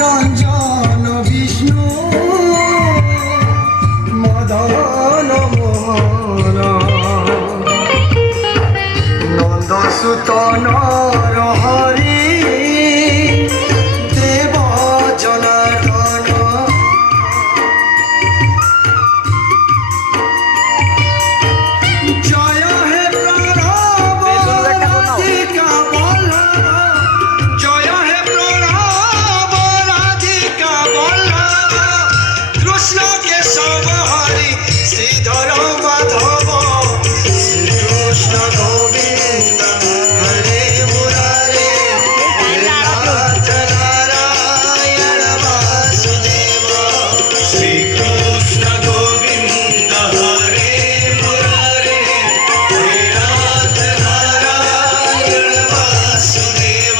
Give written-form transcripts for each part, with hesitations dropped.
রঞ্জন বিষ্ণু মদন মোহন নন্দসুতন হরি দেব জনার্দন জয় হে প্রণব রাধিকা বল্লভ জয় হে প্রণব রাধিকা বল্লভ কৃষ্ণ কেশব হরি শ্রীধর মাধব শ্রীকৃষ্ণ গোবিন্দ হরে মুরারে নাথ নারায়ণ বাসুদেব শ্রীকৃষ্ণ গোবিন্দ হরে মুরারে নাথ নারায়ণ বাসুদেব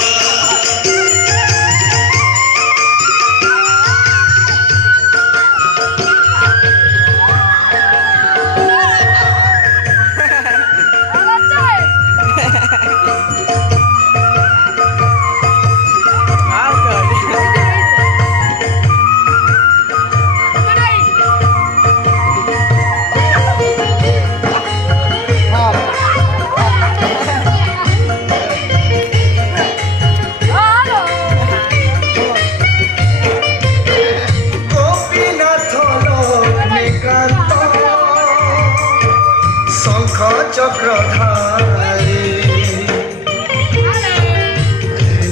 গোপীনাথ লক্ষ্মীকান্ত শঙ্খ চক্রধারী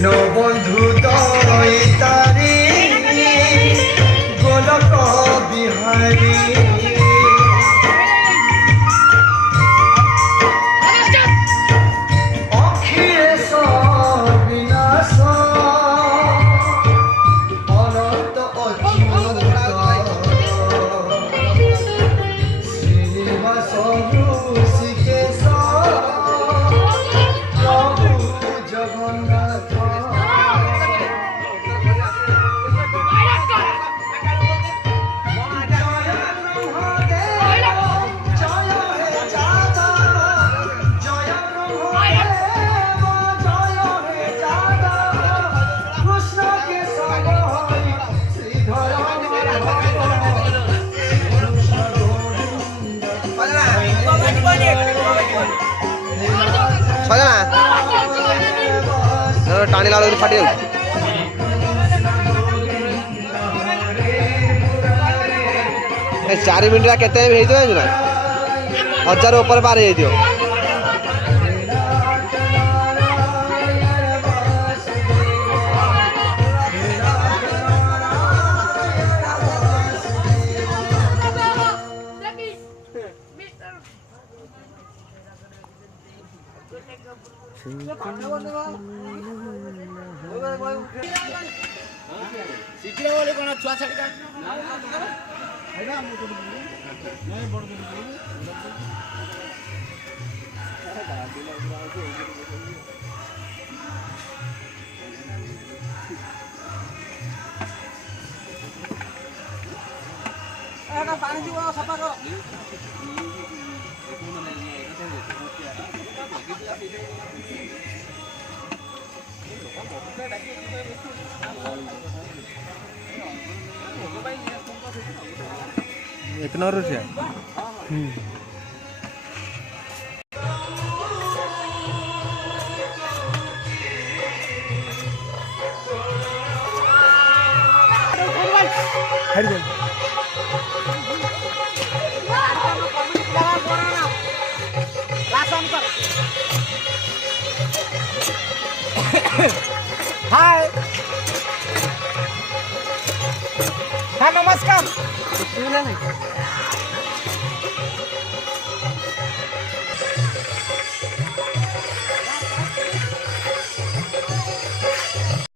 দীনবন্ধু দয়িতারি গোলক বিহারী অখিলেশ বিনাশ অনন্ত অচ্যুত শ্রীনিবাস ঋষিকেশ প্রভু জগন্নাথ टाणी लाल फाटी चार मिनट के ना 1000 ऊपर पार हो एक नंबर है हाय हाँ नमस्कार